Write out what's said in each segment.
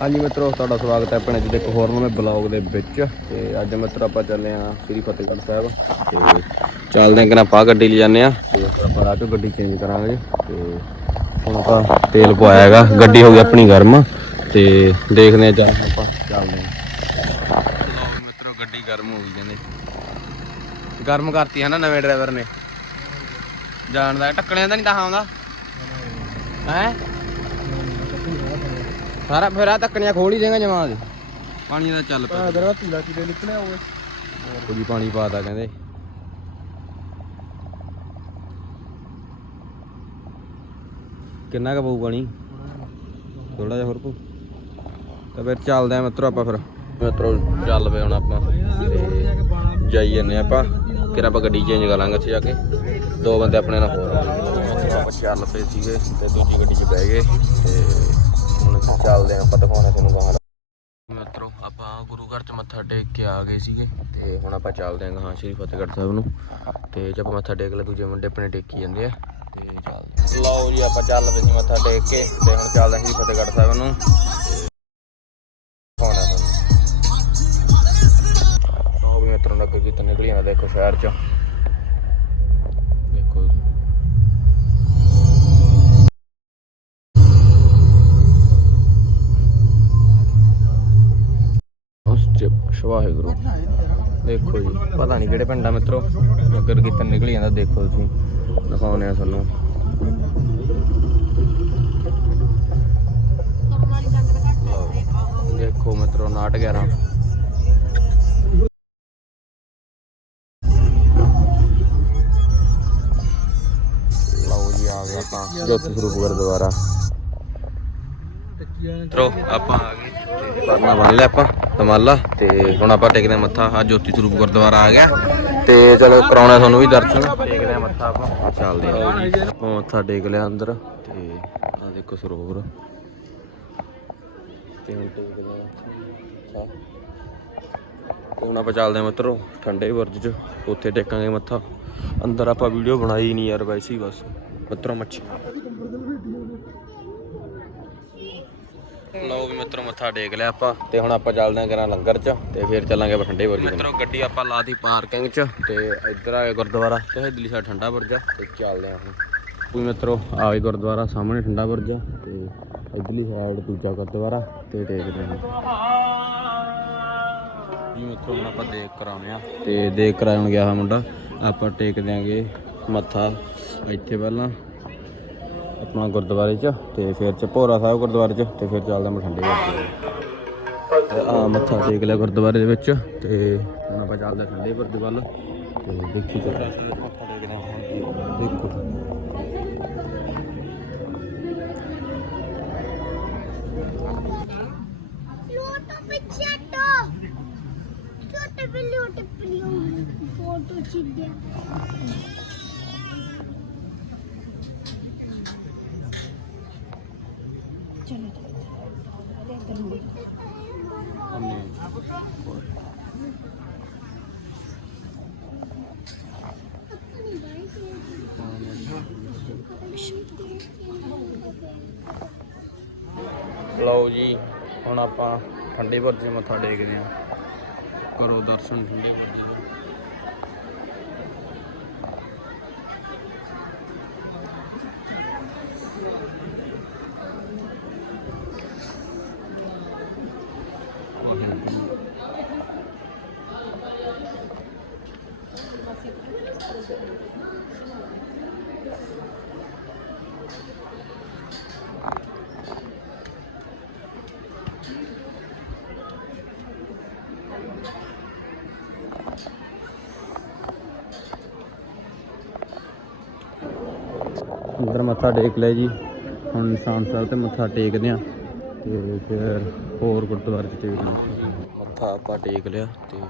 ਹਾਂਜੀ ਮਿੱਤਰੋ, ਤੁਹਾਡਾ ਸਵਾਗਤ ਹੈ ਆਪਣੇ ਅੱਜ ਦੇ ਇੱਕ ਹੋਰ ਨਵੇਂ ਬਲੌਗ ਦੇ ਵਿੱਚ। ਤੇ ਅੱਜ ਮਿੱਤਰ ਆਪਾਂ ਚੱਲੇ ਆ ਸ੍ਰੀ ਫਤਿਹਗੜ੍ਹ ਸਾਹਿਬ। ਤੇ ਚੱਲਦੇ ਕਿ ਨਾ ਪਾ ਗੱਡੀ ਲੈ ਜਾਂਦੇ ਆ ਤੇ ਆਪਾਂ ਆ ਕੇ ਗੱਡੀ ਚੇਂਜ ਕਰਾਂਗੇ। ਤੇ ਹੁਣ ਆਪਾਂ ਤੇਲ ਪਵਾਇਆ ਹੈਗਾ, ਗੱਡੀ ਹੋ ਗਈ ਆਪਣੀ ਗਰਮ। ਤੇ ਦੇਖਦੇ ਆ ਜਾ ਆਪਾਂ, ਚੱਲਦੇ ਆ ਮਿੱਤਰੋ, ਗੱਡੀ ਗਰਮ ਹੋ ਗਈ ਕਹਿੰਦੇ। ਗਰਮ ਕਰਤੀ ਹੈ ਨਾ ਨਵੇਂ ਡਰਾਈਵਰ ਨੇ। ਜਾਣਦਾ ਟੱਕਣਿਆਂ ਦਾ ਨਹੀਂ ਤਾਂ ਆਉਂਦਾ। ਹੈ? ਸਾਰਾ ਫਿਰ ਆ ਤੱਕਣੀਆਂ ਖੋਲ ਹੀ ਦੇਗਾ ਜਮਾਂ ਦੇ ਪਾਣੀ ਦਾ ਚੱਲ ਪਿਆ। ਅਗਰ ਪੀਲਾ ਕੀੜੇ ਨਿਕਲਿਆ ਹੋਵੇ। ਕੁਝ ਪਾਣੀ ਪਾਤਾ ਕਹਿੰਦੇ। ਕਿੰਨਾ ਕੁ ਪਊ ਪਾਣੀ? ਥੋੜਾ ਜਿਹਾ ਹੋਰ ਪਊ। ਤਾਂ ਫਿਰ ਚੱਲਦੇ ਆ ਮਿੱਤਰੋ ਆਪਾਂ ਫਿਰ। ਮਿੱਤਰੋ ਚੱਲ ਪਏ ਹੁਣ ਆਪਾਂ। ਤੇ ਜਾਈ ਜੰਨੇ ਆਪਾਂ। ਫਿਰ ਆਪਾਂ ਗੱਡੀ ਚੇਂਜ ਕਰ ਲਾਂਗੇ ਉੱਥੇ ਜਾ ਕੇ। ਦੋ ਬੰਦੇ ਆਪਣੇ ਨਾਲ ਹੋਰ ਚੱਲ ਪਏ ਸੀਗੇ ਤੇ ਦੂਜੀ ਗੱਡੀ 'ਚ ਬਹਿ ਗਏ ਤੇ ਹੁਣ ਚੱਲਦੇ ਆ ਆਪਾਂ ਦਿਖਾਉਣੇ ਤੁਹਾਨੂੰ ਗਾਹਾਂ ਮਿੱਤਰੋ, ਆਪਾਂ ਗੁਰੂ ਘਰ ਚ ਮੱਥਾ ਟੇਕ ਕੇ ਆ ਗਏ ਸੀਗੇ ਤੇ ਹੁਣ ਆਪਾਂ ਚੱਲਦੇ ਆਂ ਗਾਹਾਂ ਸ਼੍ਰੀ ਫਤਿਹਗੜ੍ਹ ਸਾਹਿਬ ਨੂੰ। ਤੇ ਜਦ ਆਪਾਂ ਮੱਥਾ ਟੇਕ ਲਿਆ ਦੂਜੇ ਮੁੰਡੇ ਆਪਣੇ ਟੇਕੀ ਜਾਂਦੇ ਆ ਤੇ ਚੱਲਦੇ ਲਓ ਜੀ, ਆਪਾਂ ਚੱਲ ਪਏ ਸੀ ਮੱਥਾ ਟੇਕ ਕੇ ਤੇ ਹੁਣ ਚੱਲਦੇ ਆਂ ਸ਼੍ਰੀ ਫਤਿਹਗੜ੍ਹ ਸਾਹਿਬ ਨੂੰ। ਤੇ ਹੋਣਾ ਤੁਹਾਨੂੰ। ਉਹ ਵੀ ਮਿੱਤਰੋਂ ਦਾ ਅੱਗੇ ਕਿਤੇ ਨਿਕਲੀ ਜਾਂਦਾ ਦੇਖੋ ਸ਼ਹਿਰ ਚ। ਵਾਹਿਗੁਰੂ। ਦੇਖੋ ਜੀ, ਪਤਾ ਨਹੀਂ ਕਿਹੜੇ ਪਿੰਡਾਂ ਮਿੱਤਰੋ, ਨਗਰ ਕੀਰਤਨ ਨਿਕਲ ਜਾਂਦਾ, ਦੇਖੋ ਤੁਸੀਂ ਦਿਖਾਉਨੇ ਆ ਤੁਹਾਨੂੰ। ਦੇਖੋ ਮਿੱਤਰੋ, ਨਾਟ 11 ਲਓ ਜੀ, ਆ ਗਿਆ ਆਪਾਂ, ਜੋਤੀ ਸਰੂਪ ਗੁਰਦੁਆਰਾ। ਮਿੱਤਰੋ, ਆਪਾਂ ਆ ਗਏ। ਪਰਨਾ ਬੰਨ ਲਿਆ ਆਪਾਂ, ਤਮਾਲਾ, ਤੇ ਹੁਣ ਆਪਾਂ ਟੇਕਦੇ ਮੱਥਾ। ਆ ਜੋਤੀ ਸਰੂਪ ਗੁਰਦੁਆਰਾ ਆ ਗਿਆ। ਤੇ ਚਲੋ ਕਰਾਉਣਾ ਤੁਹਾਨੂੰ ਵੀ ਦਰਸ਼ਨ। ਟੇਕਦੇ ਮੱਥਾ ਆਪਾਂ। ਚੱਲਦੇ ਹਾਂ ਉਹ ਮੱਥਾ ਟੇਕ ਲਿਆ ਅੰਦਰ, ਤੇ ਆ ਦੇਖੋ ਸਰੋਵਰ। ਤੇ ਹੁਣ ਟੇਕਦੇ ਹੁਣ ਆਪਾਂ ਚੱਲਦੇ ਮਿੱਤਰੋ, ਠੰਡੇ ਵਰਜ 'ਚ। ਉੱਥੇ ਟੇਕਾਂਗੇ ਮੱਥਾ। ਅੰਦਰ ਆਪਾਂ ਵੀਡੀਓ ਬਣਾਈ ਨਹੀਂ ਯਾਰ ਵੈਸੇ ਹੀ ਬਸ। ਮਿੱਤਰੋ ਮੱਛੀ। ਲਓ ਵੀ ਮਿੱਤਰੋ ਮੱਥਾ ਟੇਕ ਲਿਆ ਆਪਾਂ ਤੇ ਹੁਣ ਆਪਾਂ ਚੱਲਦੇ ਆਂ ਕਰਾਂ ਲੰਗਰ 'ਚ ਤੇ ਫਿਰ ਚੱਲਾਂਗੇ ਬਠੰਡੇ ਬੁਰਜ ਮਿੱਤਰੋ ਗੱਡੀ ਆਪਾਂ ਲਾਤੀ ਪਾਰਕਿੰਗ 'ਚ ਤੇ ਇੱਧਰ ਆ ਗਿਆ ਗੁਰਦੁਆਰਾ ਤੇ ਇਧਰਲੀ ਸਾਈਡ ਠੰਡਾ ਬੁਰਜ ਆ ਤੇ ਚੱਲਦੇ ਆਂ ਹੁਣ। ਵੀ ਮਿੱਤਰੋ ਆ ਗਏ ਗੁਰਦੁਆਰਾ ਸਾਹਮਣੇ ਠੰਡਾ ਬੁਰਜ ਆ ਤੇ ਇਧਰਲੀ ਸਾਈਡ ਦੂਜਾ ਗੁਰਦੁਆਰਾ ਤੇ ਟੇਕਦੇ ਆਂ ਜੀ ਮਿੱਤਰੋ ਹੁਣ ਆਪਾਂ ਦੇਖ ਕਰਾਉਣੇ ਆ ਤੇ ਦੇਖ ਕਰਾਉਣ ਗਿਆ ਆ ਮੁੰਡਾ ਆਪਾਂ ਟੇਕ ਦਿਆਂਗੇ ਮੱਥਾ ਇੱਥੇ ਪਹਿਲਾਂ। ਆਪਣਾ ਗੁਰਦੁਆਰੇ 'ਚ ਤੇ ਫਿਰ ਚ ਭੋਰਾ ਸਾਹਿਬ ਗੁਰਦੁਆਰੇ 'ਚ ਤੇ ਫਿਰ ਚੱਲਦੇ ਹਾਂ ਠੰਡੇ ਆ ਮੱਥਾ ਟੇਕ ਲਿਆ ਗੁਰਦੁਆਰੇ ਦੇ ਵਿੱਚ ਤੇ ਹੁਣ ਆਪਾਂ ਚੱਲਦੇ ਠੰਡੇ ਬੁਰਜ ਵੱਲ ਤੇ ਦੇਖੀ ਚੱਲਦਾ ਦੇਖੋ। ਲੋਟੋ ਪਿੱਛੇ ਟੋ ਛੋਟੇ ਬਿੱਲੀ ਛੋਟੇ ਫੋਟੋ ਚਿੱਡਿਆ ਲਓ ਜੀ, ਹੁਣ ਆਪਾਂ ਠੰਡੇ ਬੁਰਜ ਮੱਥਾ ਟੇਕਦੇ ਹਾਂ। ਕਰੋ ਦਰਸ਼ਨ ਠੰਡੇ ਬੁਰਜ ਦੇ ਅੰਦਰ ਮੱਥਾ ਟੇਕ ਲਿਆ ਜੀ। ਹੁਣ ਨਿਸ਼ਾਨ ਸਾਹਿਬ ਤੇ ਮੱਥਾ ਟੇਕਦੇ ਆ ਤੇ ਫਿਰ ਹੋਰ ਗੁਰਦੁਆਰੇ ਚ ਟੇਕਦੇ ਹਾਂ ਮੱਥਾ ਆਪਾਂ ਟੇਕ ਲਿਆ ਤੇ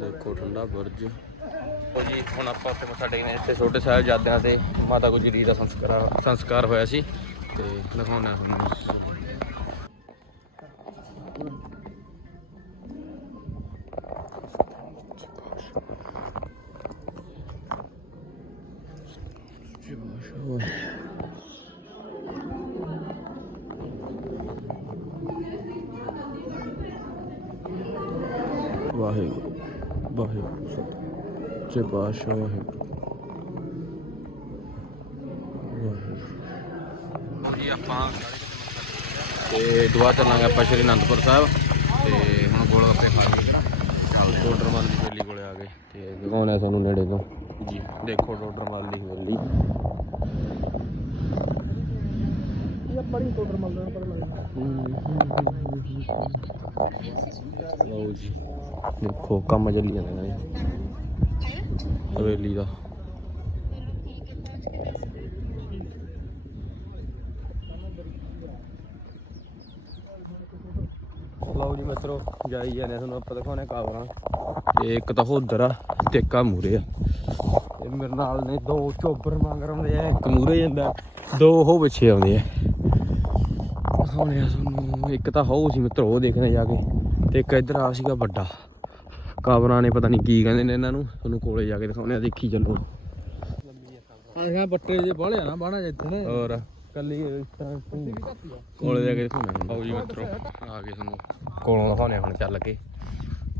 ਦੇਖੋ ਠੰਡਾ ਬੁਰਜ। ਉਹ ਜੀ, ਹੁਣ ਆਪਾਂ ਉੱਥੇ ਮੱਥਾ ਟੇਕਦੇ ਹਾਂ, ਇੱਥੇ ਛੋਟੇ ਸਾਹਿਬਜ਼ਾਦਿਆਂ ਤੇ ਮਾਤਾ ਗੁਜਰੀ ਦਾ ਸੰਸਕਾਰ ਸੰਸਕਾਰ ਹੋਇਆ ਸੀ ਤੇ ਦਿਖਾਉਣਾ ਤੁਹਾਨੂੰ। ਵਾਹਿਗੁਰੂ ਵਾਹਿਗੁਰੂ ਸਤਿ ਪਾਤਸ਼ਾਹ ਵਾਹਿਗੁਰੂ। ਜੀ ਆਪਾਂ ਤੇ ਦੁਆ ਚੱਲਾਂਗੇ ਆਪਾਂ ਸ਼੍ਰੀ ਅਨੰਦਪੁਰ ਸਾਹਿਬ। ਤੇ ਹੁਣ ਗੋਲ ਗੱਪੇ ਖਾ ਲਈਏ ਚੱਲਦੇ ਡੋਡਰਮਲ ਦੀ ਹਵੇਲੀ ਕੋਲੇ ਆ ਗਏ। ਤੇ ਦਿਖਾਉਣਾ ਤੁਹਾਨੂੰ ਨੇੜੇ ਤੋਂ। ਜੀ। ਦੇਖੋ ਡੋਡਰਮਲ ਦੀ ਹਵੇਲੀ ਲਓ ਜੀ, ਦੇਖੋ, ਕੰਮ ਚੱਲੀ ਜਾਂਦਾ ਨੇ। ਹਵੇਲੀ ਦਾ। ਲਓ ਜੀ ਮਿੱਤਰੋ, ਜਾਈ ਜਾਂਦੇ ਤੁਹਾਨੂੰ ਆਪਾਂ ਦਿਖਾਉਣੇ ਕਾਵਰਾਂ ਤੇ ਇੱਕ ਤਾਂ ਉਧਰ ਆ, ਤੇ ਇੱਕ ਆ ਮੂਰੇ ਆ। ਤੇ ਮੇਰੇ ਨਾਲ ਨੇ ਦੋ ਚੋਬਰ ਮੰਗ ਰਹੇ ਆ ਇੱਕ ਮੂਰੇ ਜਾਂਦਾ, ਦੋ ਉਹ ਪਿੱਛੇ ਆਉਂਦੇ ਆ। ਦਿਖਾਉਣੇ ਆ ਤੁਹਾਨੂੰ। ਇੱਕ ਤਾਂ ਹੋ ਸੀ ਮਿੱਤਰੋ ਉਹ ਦੇਖਣੇ ਜਾ ਕੇ। ਤੇ ਇੱਕ ਇੱਧਰ ਆ ਸੀਗਾ ਵੱਡਾ। ਕਾਵਰਾਂ ਨੇ ਪਤਾ ਨਹੀਂ ਕੀ ਕਹਿੰਦੇ ਨੇ ਇਹਨਾਂ ਨੂੰ। ਤੁਹਾਨੂੰ ਕੋਲੇ ਜਾ ਕੇ ਦਿਖਾਉਣੇ ਆ ਦੇਖੀ ਚੱਲੋ। ਆਹ ਬੱਟੇ ਜੇ ਬਾਹਲੇ ਆ ਨਾ ਬਾਣਾ ਜਿੱਥੇ ਨੇ। ਹੋਰ। ਕੱਲੀ ਕੋਲੇ ਜਾ ਕੇ ਦਿਖਾਉਣਾ ਆਓ ਜੀ ਮਿੱਤਰੋ ਆ ਗਏ ਤੁਹਾਨੂੰ। ਕੋਲੋਂ ਦਿਖਾਉਣੇ ਹੁਣ ਚੱਲ ਕੇ।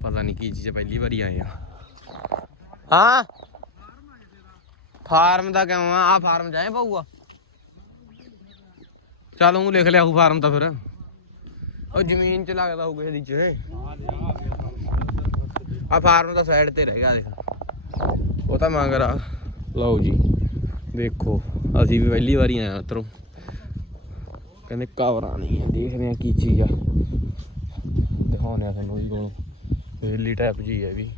ਪਤਾ ਨਹੀਂ ਕੀ ਚੀਜ਼ ਪਹਿਲੀ ਵਾਰੀ ਆਏ ਆ। ਹਾਂ? ਫਾਰਮ ਦਾ ਕਿਉਂ ਆ? ਆ ਫਾਰਮ ਜਾਏ ਪਊਗਾ? ਚੱਲ ਉਹ ਲਿਖ ਲਿਆ ਉਹ ਫਾਰਮ ਤਾਂ ਫਿਰ। ਉਹ ਜ਼ਮੀਨ 'ਚ ਲੱਗਦਾ ਹੋਊ ਕਿਸੇ ਦੀ 'ਚ। ਆ ਫਾਰਮ ਤਾਂ ਸਾਈਡ ਤੇ ਰਹਿ ਗਿਆ ਦੇਖ। ਉਹ ਤਾਂ ਮੰਗ ਰਾ। ਲਓ ਜੀ, ਦੇਖੋ, ਅਸੀਂ ਵੀ ਪਹਿਲੀ ਵਾਰੀ ਆਏ ਆ ਉਤਰੋਂ ਕਹਿੰਦੇ ਕਾਵਰਾਂ ਨਹੀਂ ਹੈ ਦੇਖਦੇ ਆ ਕੀ ਚੀਜ਼ ਆ। ਦਿਖਾਉਂਦੇ ਆ ਤੁਹਾਨੂੰ ਜੀ ਕੋਲ। ਵੇਲੀ ਟਾਈਪ ਜੀ ਹੈ ਵੀ।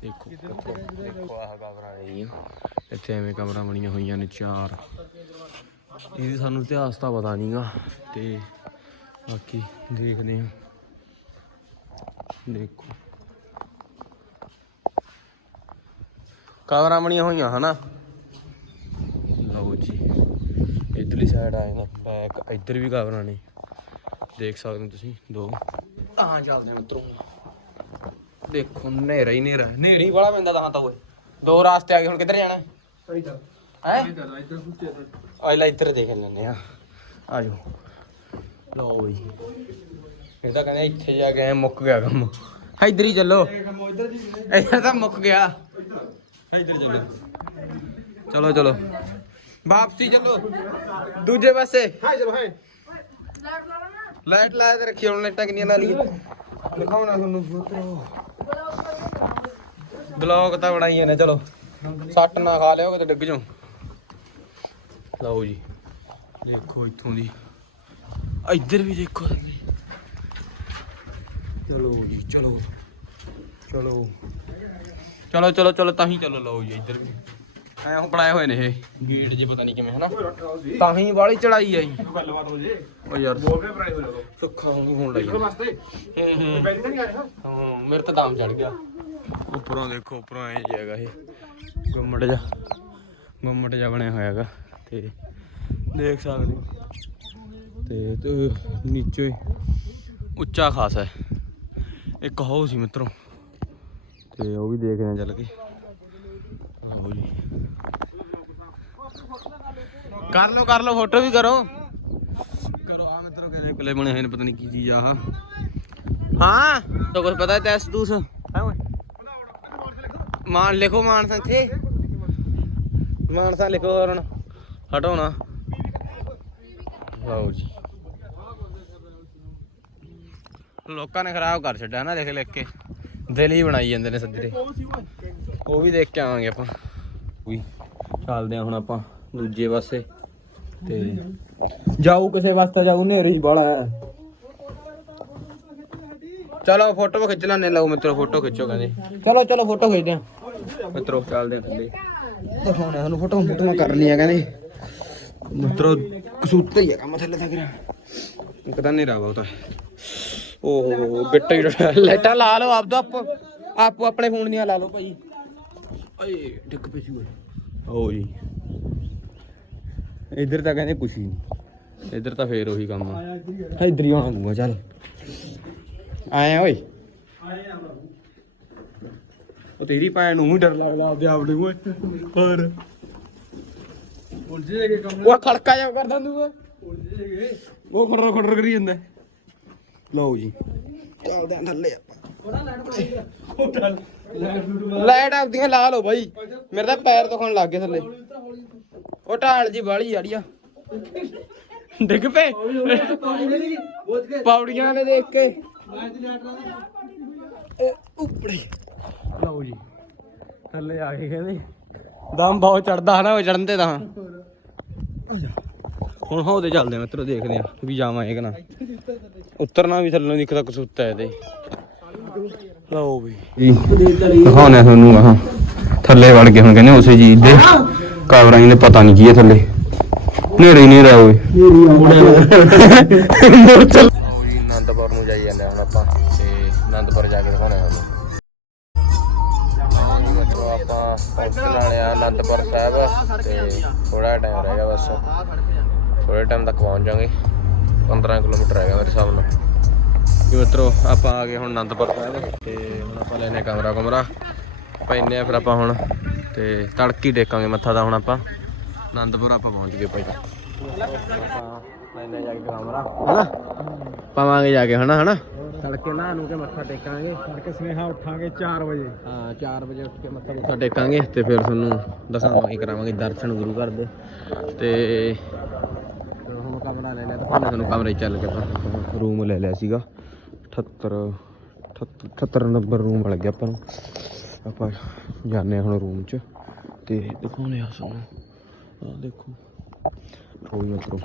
ਦੇਖੋ ਦੇਖੋ ਆਹ ਕਮਰਾ ਨੇ ਇੱਥੇ ਐਵੇਂ ਕਮਰਾ ਬਣੀਆਂ ਹੋਈਆਂ ਨੇ ਚਾਰ। ਇਹਦੀ ਸਾਨੂੰ ਇਤਿਹਾਸ ਤਾਂ ਪਤਾ ਨਹੀਂਗਾ ਤੇ ਬਾਕੀ ਦੇਖਦੇ ਆ ਦੇਖੋ। ਕਮਰਾ ਬਣੀਆਂ ਹੋਈਆਂ ਹਨਾ? ਲਓ ਜੀ ਇਧਰਲੀ ਸਾਈਡ ਆਏ ਨਾ ਬੈਕ ਇੱਧਰ ਵੀ ਕਮਰਾ ਨੇ। ਦੇਖ ਸਕਦੇ ਹੋ ਤੁਸੀਂ ਦੋ। ਤਾਂ ਚੱਲਦੇ ਆ ਮਿੱਤਰੋ। ਦੇਖੋ ਨੇਰਾ ਹੀ ਨੇਰਾ ਨੇਰੀ ਵਾਲਾ ਪੈਂਦਾ ਤਾਂ ਤਾਂ ਓਏ। ਦੋ ਰਾਸਤੇ ਆ ਗਏ ਹੁਣ ਕਿੱਧਰ ਜਾਣਾ ਹੈ? ਆਇਲਾ ਇੱਧਰ ਦੇਖ ਲੈਂਦੇ ਆ ਆਜੋ। ਲਓ ਬਈ। ਇਹ ਤਾਂ ਕਹਿੰਦੇ ਇੱਥੇ ਜਾ ਕੇ ਮੁੱਕ ਗਿਆ ਕੰਮ। ਇੱਧਰ ਹੀ ਚੱਲੋ। ਇੱਧਰ ਤਾਂ ਮੁੱਕ ਗਿਆ। ਇੱਧਰ ਚੱਲੋ। ਚਲੋ ਚਲੋ। ਵਾਪਸੀ ਚੱਲੋ। ਦੂਜੇ ਪਾਸੇ। ਹਾਏ ਚਲੋ ਹਾਏ ਲਾਈਟ ਲਾ ਕੇ ਰੱਖੀ ਹੁਣ ਲਾਈਟਾਂ ਕਿੰਨੀਆਂ ਲਾ ਲਈਏ। ਦਿਖਾਉਣਾ ਤੁਹਾਨੂੰ। ਫੋਟੋ ਬਲੌਗ ਤਾਂ ਬਣਾਈਏ ਨੇ ਚਲੋ। ਸੱਟ ਨਾ ਖਾ ਲਿਓ ਕਿਤੇ ਡਿੱਗ ਜਾਓ ਲਓ ਜੀ। ਦੇਖੋ ਇੱਥੋਂ ਦੀ। ਇੱਧਰ ਵੀ ਦੇਖੋ ਚਲੋ ਜੀ, ਚਲੋ। ਚਲੋ। ਚਲੋ ਚਲੋ ਚਲੋ, ਤਾਂ ਹੀ ਚਲੋ, ਲਓ ਜੀ, ਇੱਧਰ ਵੀ। ਐ ਉਹ ਬਣਾਏ ਹੋਏ ਨੇ ਇਹ। ਗੇਟ ਜੇ ਪਤਾ ਨਹੀਂ ਕਿਵੇਂ, ਹਨਾ? ਤਾਂ ਹੀ ਵਾਲੀ ਚੜਾਈ ਆਈ ਗੱਲਬਾਤ ਹੋ ਜੇ। ਓ ਯਾਰ ਬੋਲ ਬਣਾਏ ਹੋਏ ਲੋਕ ਸੁੱਖਾ ਹੋਣ ਲਈ ਨਿਕਲ ਵਾਸਤੇ ਹੂੰ ਹਾਂ, ਮੇਰੇ ਤਾਂ ਦਮ ਚੜ ਗਿਆ। ਉੱਪਰੋਂ ਦੇਖੋ, ਉੱਪਰੋਂ ਐ ਜਗ੍ਹਾ ਇਹ। ਗੁੰਮਟ ਜਾ ਗੁੰਮਟ ਜਾ ਬਣਿਆ ਹੋਇਆ ਹੈਗਾ। ਤੇ ਦੇਖ ਸਕਦੇ ਤੇ ਤੇ ਨੀਚੇ ਉੱਚਾ ਖਾਸ ਹੈ। ਇੱਕ ਹੋ ਸੀ ਮਿੱਤਰੋ। ਤੇ ਉਹ ਵੀ ਦੇਖਦੇ ਆ ਚੱਲ ਕੇ। ਆਹੋ ਜੀ। ਕਰ ਲਓ ਕਰ ਲਓ, ਫੋਟੋ ਵੀ ਕਰੋ। ਕਰੋ ਆ ਮਿੱਤਰੋ ਕਹਿੰਦੇ ਕੁਲੇ ਬਣੇ ਹੋਏ ਨੇ, ਪਤਾ ਨਹੀਂ ਕੀ ਚੀਜ਼ ਆ ਆਹ। ਹਾਂ, ਤਾਂ ਕੁਝ ਪਤਾ ਤੈਸ ਤੂਸ? ਮਾਨ ਲਿਖੋ, ਮਾਨਸਾ ਇੱਥੇ। ਮਾਨਸਾ ਲਿਖੋ, ਹੋਰ ਹਟਾਉਣਾ। ਲਓ ਜੀ। ਲੋਕਾਂ ਨੇ ਖਰਾਬ ਕਰ ਛੱਡਿਆ ਨਾ, ਦੇਖ ਲਿਖ ਕੇ। ਦਿਲ ਹੀ ਬਣਾਈ ਜਾਂਦੇ ਨੇ ਸੱਜਰੇ। ਉਹ ਵੀ ਦੇਖ ਕੇ ਆਵਾਂਗੇ ਆਪਾਂ। ਵੀ ਚੱਲਦੇ ਆ ਹੁਣ ਆਪਾਂ ਦੂਜੇ ਪਾਸੇ। ਤੇ ਜਾਊ ਕਿਸੇ ਵਾਸਤੇ, ਜਾਊ ਨੇਰੀ ਬਾਲਾ ਚਲੋ, ਫੋਟੋ ਖਿੱਚ ਲੈਣੇ ਲਓ ਮਿੱਤਰੋ, ਫੋਟੋ ਖਿੱਚੋ ਕਹਿੰਦੇ। ਚਲੋ ਚਲੋ, ਫੋਟੋ ਖਿੱਚਦੇ ਆ ਮਿੱਤਰੋ, ਚੱਲਦੇ ਆ ਥੱਲੇ ਦਿਖਾਉਣੇ ਸਾਨੂੰ ਫੋਟੋ, ਫੋਟੋਆਂ ਕਰਨੀਆਂ ਕਹਿੰਦੇ। ਮਿੱਤਰੋ ਕਸੂਤਾ ਹੀ ਆ ਕੰਮ ਥੱਲੇ ਤੱਕ ਇੱਕ ਤਾਂ ਨੇਰਾ ਬਹੁਤ ਆ। ਓਹ ਬਿੱਟਾ ਹੀ ਲਾਈਟਾਂ ਲਾ ਲਓ ਆਪ ਦੋ ਆਪ ਆਪੋ ਆਪਣੇ ਫੋਨ ਦੀਆਂ ਲਾ ਲਓ ਭਾਈ। ਓਏ ਡਿੱਗ ਪਈ ਸੀ ਓਏ। ਓ ਜੀ ਇੱਧਰ ਤਾਂ ਕਹਿੰਦੇ ਕੁਛ ਹੀ ਨਹੀਂ। ਇੱਧਰ ਤਾਂ ਫੇਰ ਉਹੀ ਕੰਮ ਆ। ਇੱਧਰ ਹੀ ਆਉਣਾ ਪਊਗਾ ਚੱਲ। ਆਏ ਆ ਓਏ। ਉਹ ਤੇਰੀ ਭੈਣ ਨੂੰ ਵੀ ਡਰ ਲੱਗਦਾ ਆਪਦੇ ਆਪ ਨੂੰ ਓਏ। ਹੋਰ। ਉਲਝੇ ਕੇ ਕੰਮ ਉਹ ਖੜਕਾ ਜਾ ਉਲਝੇ ਉਹ ਕਰੀ ਜਾਂਦਾ। ਲਓ ਜੀ ਚੱਲਦੇ ਆਂ ਥੱਲੇ ਆਪਾਂ। ਲਾਈਟ ਆਪਦੀਆਂ ਲਾ ਲਓ ਬਾਈ। ਮੇਰੇ ਤਾਂ ਪੈਰ ਦੁਖਣ ਲੱਗ ਗਏ ਥੱਲੇ। ਉਹ ਢਾਲ ਜੀ ਬਾਲੀ ਯਾਰੀ ਆ ਡਿੱਗ ਪਏ। ਪੌੜੀਆਂ ਨੇ ਦੇਖ ਕੇ। ਉੱਪੜੇ। ਲਓ ਜੀ। ਥੱਲੇ ਆ ਗਏ ਕਹਿੰਦੇ। ਦਮ ਬਹੁਤ ਚੜਦਾ ਹਨਾ ਉਹ ਚੜਨ ਤੇ ਤਾਂ। ਹੁਣ ਹੋਦੇ ਚੱਲਦੇ ਆ ਮਿੱਤਰੋ ਦੇਖਦੇ ਆ ਵੀ ਜਾਵਾਂ ਇਹ ਕਿ ਨਾ। ਉਤਰਨਾ ਵੀ ਥੱਲੋਂ ਦੀ ਤੱਕ ਸੁੱਤਾ ਇਹਦੇ ਲਓ ਵੀ। ਦਿਖਾਉਣੇ ਤੁਹਾਨੂੰ ਆਹ ਥੱਲੇ ਵੜ ਕੇ ਹੁਣ ਕਹਿੰਦੇ ਉਸੇ ਚੀਜ਼ ਦੇ। ਕਵਰਾਂ ਨੇ ਪਤਾ ਨਹੀਂ ਕੀ ਹੈ ਥੱਲੇ। ਨੇੜੇ ਨਹੀਂ ਰਿਹਾ ਓਏ ਚੱਲ ਆਨੰਦਪੁਰ ਨੂੰ ਜਾਈ ਜਾਂਦੇ ਹੁਣ ਆਪਾਂ। ਤੇ ਆਨੰਦਪੁਰ ਜਾ ਕੇ ਦਿਖਾਉਣੇ ਤੁਹਾਨੂੰ। ਪਹੁੰਚਣ ਆ ਆਨੰਦਪੁਰ ਸਾਹਿਬ, ਤੇ ਥੋੜਾ ਟਾਈਮ ਰਹਿ ਗਿਆ ਬਸ। ਥੋੜੇ ਟਾਈਮ ਤੱਕ ਪਹੁੰਚ ਜਾਵਾਂਗੇ। 15 ਕਿਲੋਮੀਟਰ ਹੈਗਾ ਮੇਰੇ ਹਿਸਾਬ ਨਾਲ। ਜੀ ਮਿੱਤਰੋ, ਆਪਾਂ ਆ ਗਏ ਹੁਣ ਆਨੰਦਪੁਰ ਸਾਹਿਬ, ਤੇ ਹੁਣ ਆਪਾਂ ਲੈਨੇ ਕਮਰਾ ਕਮਰਾ। ਪੈਨੇ ਆ ਫਿਰ ਆਪਾਂ ਹੁਣ, ਤੇ ਤੜਕੀ ਟੇਕਾਂਗੇ ਮੱਥਾ ਦਾ ਹੁਣ ਆਪਾਂ। ਅਨੰਦਪੁਰ ਆਪਾਂ ਪਹੁੰਚ ਗਏ ਭਾਈ। ਆਪਾਂ ਲੈਨੇ ਜਾ ਕੇ ਕਮਰਾ। ਹਨਾ ਪਾਵਾਂਗੇ ਜਾ ਕੇ, ਹਨਾ ਹਨਾ? ਤੜਕੇ ਨਾ ਨੂੰ ਕੇ ਮੱਥਾ ਟੇਕਾਂਗੇ। ਤੜਕੇ ਸਨੇਹਾ ਉੱਠਾਂਗੇ 4 ਵਜੇ। ਹਾਂ 4 ਵਜੇ ਉੱਠ ਕੇ ਮੱਥਾ ਮੁੱਥਾ ਟੇਕਾਂਗੇ ਤੇ ਫਿਰ ਤੁਹਾਨੂੰ ਦੱਸਾਂਗੇ ਕਰਾਵਾਂਗੇ ਦਰਸ਼ਨ ਗੁਰੂ ਘਰ ਦੇ। ਤੇ ਹੁਣ ਕਮਰਾ ਲੈ ਲਿਆ ਤਾਂ ਤੁਹਾਨੂੰ ਕਮਰੇ ਚੱਲ ਕੇ ਰੂਮ ਲੈ ਲਿਆ ਸੀਗਾ। 78 78 ਨੰਬਰ ਰੂਮ ਮਿਲ ਗਿਆ ਆਪਾਂ ਨੂੰ। ਆਪਾਂ ਹਾਂ ਹੁਣ ਰੂਮ 'ਚ। ਤੇ ਦਿਖਾਉਣੇ ਆ ਤੁਹਾਨੂੰ। ਆ ਦੇਖੋ। ਖੋਲ ਮਿੱਤਰੋ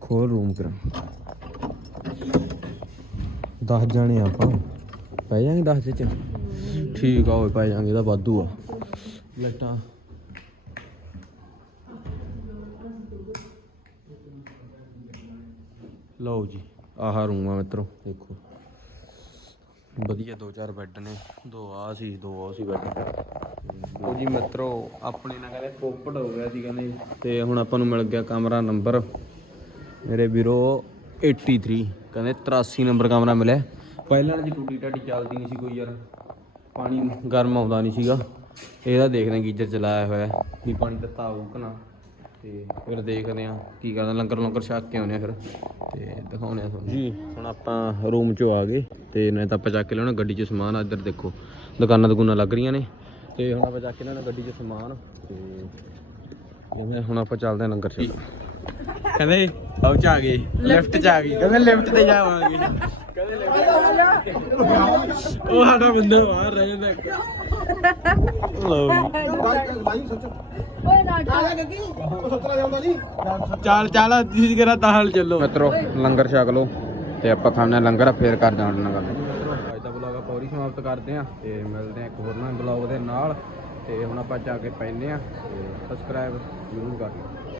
ਖੋਲ ਰੂਮ ਕਰਾਂ। 10 ਜਾਣੇ ਆ ਆਪਾਂ। ਪੈ ਜਾਾਂਗੇ 10 ਚ ਠੀਕ ਆ, ਓਏ, ਪੈ ਜਾਾਂਗੇ ਇਹਦਾ ਵਾਧੂ ਆ। ਲਾਈਟਾਂ। ਲਓ ਜੀ, ਆਹ ਰੂਮ ਆ ਮਿੱਤਰੋ, ਦੇਖੋ। ਵਧੀਆ, ਦੋ ਚਾਰ ਬੈੱਡ ਨੇ। ਦੋ ਆ ਸੀ, ਦੋ ਉਹ ਸੀ ਬੈੱਡ ਉਹ ਜੀ ਮਿੱਤਰੋ, ਆਪਣੇ ਨਾਲ ਕਹਿੰਦੇ ਪੋਪਟ ਹੋ ਗਿਆ ਸੀ ਕਹਿੰਦੇ। ਤੇ ਹੁਣ ਆਪਾਂ ਨੂੰ ਮਿਲ ਗਿਆ ਕਮਰਾ ਨੰਬਰ ਮੇਰੇ ਵੀਰੋ 83 ਕਹਿੰਦੇ 83 ਨੰਬਰ ਕਮਰਾ ਮਿਲਿਆ। ਪਹਿਲਾਂ ਜੀ ਟੂਟੀ ਟਾਟੀ ਚੱਲਦੀ ਨਹੀਂ ਸੀ ਕੋਈ ਯਾਰ। ਪਾਣੀ ਗਰਮ ਆਉਂਦਾ ਨਹੀਂ ਸੀਗਾ। ਇਹਦਾ ਦੇਖਦੇ ਹਾਂ ਗੀਜ਼ਰ ਚਲਾਇਆ ਹੋਇਆ ਵੀ ਪਾਣੀ ਤੱਤਾ ਆਊ ਕਿ ਨਾ ਤੇ ਫਿਰ ਦੇਖਦੇ ਆ ਕੀ ਕਰਦਾ ਲੰਗਰ ਲੰਗਰ ਛੱਕ ਕੇ ਆਉਂਦੇ ਆ ਫਿਰ। ਤੇ ਦਿਖਾਉਂਦੇ ਆ ਤੁਹਾਨੂੰ। ਜੀ। ਹੁਣ ਆਪਾਂ ਰੂਮ 'ਚੋਂ ਆ ਗਏ। ਤੇ ਨਹੀਂ ਤਾਂ ਆਪਾਂ ਚੱਕ ਕੇ ਲਿਆਉਣਾ ਗੱਡੀ 'ਚ ਸਮਾਨ। ਆ ਇੱਧਰ ਦੇਖੋ ਦੁਕਾਨਾਂ ਦੁਕਾਨਾਂ ਲੱਗ ਰਹੀਆਂ ਨੇ। ਤੇ ਹੁਣ ਆਪਾਂ ਚੱਕ ਕੇ ਲਿਆਉਣਾ ਗੱਡੀ 'ਚ ਸਮਾਨ। ਤੇ ਜਿਵੇਂ ਹੁਣ ਆਪਾਂ ਚੱਲਦੇ ਆ ਲੰਗਰ ਛੱਕ ਕਹਿੰਦੇ ਆਉ ਚ ਆ ਗਏ ਲਿਫਟ ਚ ਆ ਗਏ। ਕਹਿੰਦੇ ਲਿਫਟ ਤੇ ਜਾਵਾਂਗੇ। ਕਹਿੰਦੇ ਉਹ ਸਾਡਾ ਬੰਦਾ ਬਾਹਰ ਰਹਿ ਜਾਂਦਾ। ਲਓ ਚੱਲ ਚੱਲ ਤੁਸੀਂ ਕਰਾ ਤਾਹਲ ਚੱਲੋ। ਮਿੱਤਰੋ ਲੰਗਰ ਛਕ ਲਓ ਤੇ ਆਪਾਂ ਖਾਣਾ ਲੰਗਰ ਫੇਰ ਕਰ ਜਾਣ ਨਾਲ ਗੱਲ। ਅੱਜ ਦਾ ਵਲੌਗ ਆਪਾਂ ਪੌੜੀ ਸਮਾਪਤ ਕਰਦੇ ਆਂ ਤੇ ਮਿਲਦੇ ਆਂ ਇੱਕ ਹੋਰ ਨਵੇਂ ਵਲੌਗ ਦੇ ਨਾਲ ਤੇ ਹੁਣ ਆਪਾਂ ਜਾ ਕੇ ਪੈਨੇ ਆ ਤੇ ਸਬਸਕ੍ਰਾਈਬ ਜ਼ਰੂਰ ਕਰ ਲਿਓ।